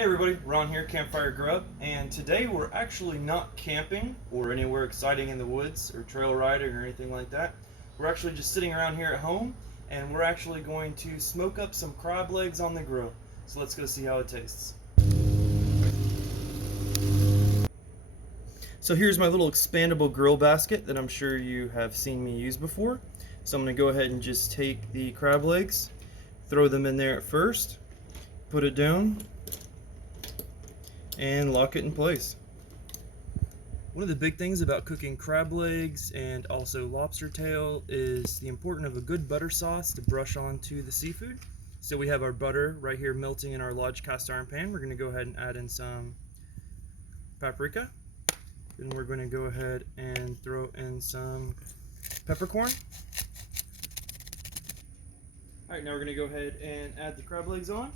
Hey everybody, Ron here, CampFire Grub, and today we're actually not camping or anywhere exciting in the woods or trail riding or anything like that. We're actually just sitting around here at home, and we're actually going to smoke up some crab legs on the grill. So let's go see how it tastes. So here's my little expandable grill basket that I'm sure you have seen me use before. So I'm going to go ahead and just take the crab legs, throw them in there at first, put it down, and lock it in place. One of the big things about cooking crab legs and also lobster tail is the importance of a good butter sauce to brush onto the seafood. So we have our butter right here melting in our large cast iron pan. We're going to go ahead and add in some paprika. Then we're going to go ahead and throw in some peppercorn. Alright, now we're going to go ahead and add the crab legs on.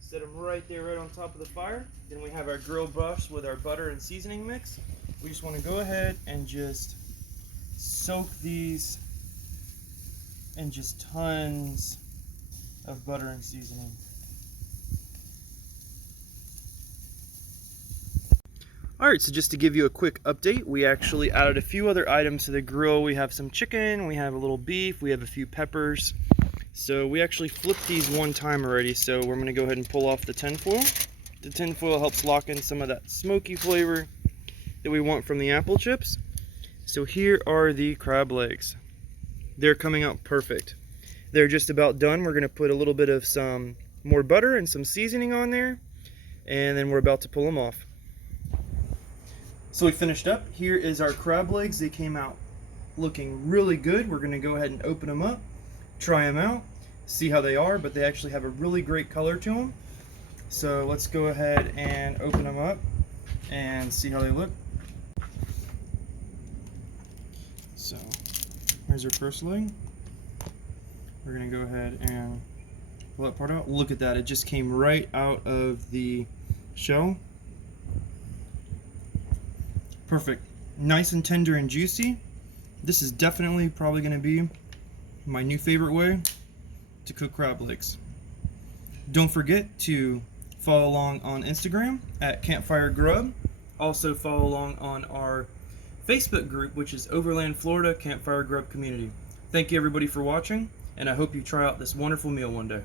Set them right there, right on top of the fire. Then we have our grill brush with our butter and seasoning mix. We just want to go ahead and just soak these in just tons of butter and seasoning. Alright, so just to give you a quick update, we actually added a few other items to the grill. We have some chicken, we have a little beef, we have a few peppers. So we actually flipped these one time already, so we're going to go ahead and pull off the tinfoil. The tinfoil helps lock in some of that smoky flavor that we want from the apple chips. So here are the crab legs. They're coming out perfect. They're just about done. We're going to put a little bit of some more butter and some seasoning on there, and then we're about to pull them off. So we finished up. Here is our crab legs. They came out looking really good. We're going to go ahead and open them up, try them out, see how they are, but they actually have a really great color to them. So let's go ahead and open them up and see how they look. So here's our first leg. We're gonna go ahead and pull that part out. Look at that, it just came right out of the shell. Perfect, nice and tender and juicy. This is definitely probably gonna be my new favorite way to cook crab legs. Don't forget to follow along on Instagram at CampFire Grub. Also follow along on our Facebook group, which is Overland Florida CampFire Grub Community. Thank you everybody for watching, and I hope you try out this wonderful meal one day.